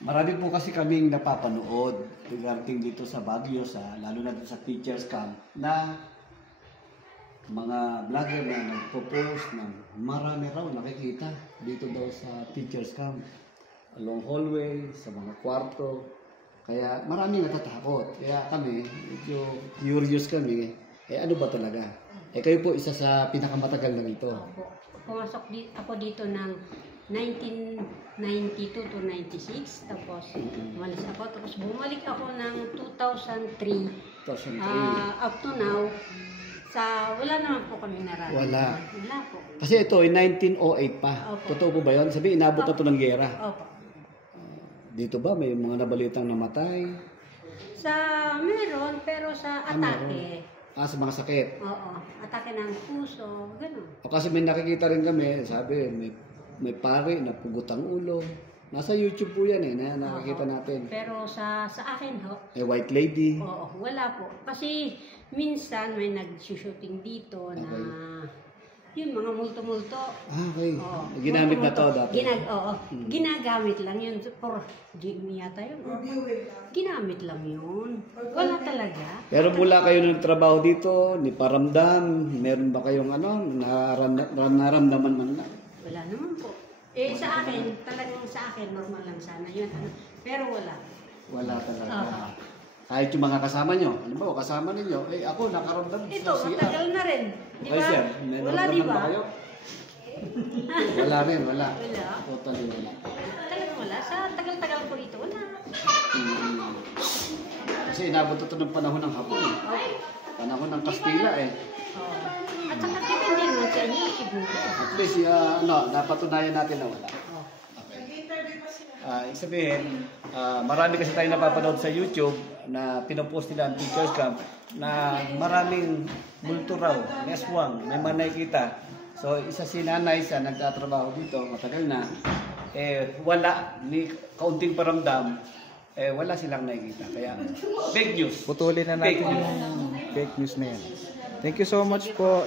Marami po kasi kaming napapanood regarding dito sa Baguio, lalo na dito sa teachers camp, na mga vlogger na nagpo-post ng marami raw nakikita dito daw sa teachers camp, along hallway, sa mga kwarto. Kaya maraming natatakot. Kaya kami, medyo curious kami, ano ba talaga? Kayo po isa sa pinakamatagal na rito. Pumasok ako dito ng 1992 to 96, tapos umalis ako, tapos bumalik ako ng 2003, up to now, wala naman po kami naranasan. Wala po. Kasi ito ay 1908 pa. Opo. Totoo po ba yun? Sabi, inabot na ito ng gera. Opo. Dito ba may mga nabalitang namatay? Meron, pero sa atake. Sa mga sakit? Oo. Atake ng puso, gano'n. Kasi may nakikita rin kami, sabi, may pare na pugot ang ulo. Nasa YouTube po yan na nakikita natin. Pero sa akin ho, White lady. Oo, wala po. Kasi minsan may nag-shooting dito na yun, mga multo-multo. Okay. Ginamit na to dati. Ginagamit lang yun. For gym yata yun. Ginamit lang yun. Wala talaga. Pero mula kayo nagtrabaho dito, ni paramdam, meron ba kayong naramdaman man na? Wala naman po. Sa akin, talagang sa akin, normal lang sana yun. Pero wala. Wala talaga. Kahit yung mga kasama nyo, ano ba, kasama ninyo, ako nakaramdam. Ito, matagal na rin. Di ba? Sir, wala, di ba? Wala rin, wala. Wala. Totally wala. Talagang wala. Sa tagal-tagal ko ito, wala. Kasi inabot ito ng panahon ng Hapon. Panahon ng Kastila At saka depende naman sa inyo, siguro. At least, napatunayan natin na wala. Ibig sabihin, marami kasi tayo napapanood sa YouTube na pinopost nila ang teachers camp na maraming multo raw, neswang, may mga nakikita. So, isa si nanay sa nagtatrabaho dito, matagal na, wala, ni kaunting paramdam, wala silang nakikita. Kaya, fake news. Putulin na natin yung fake news na yan. Thank you so much po.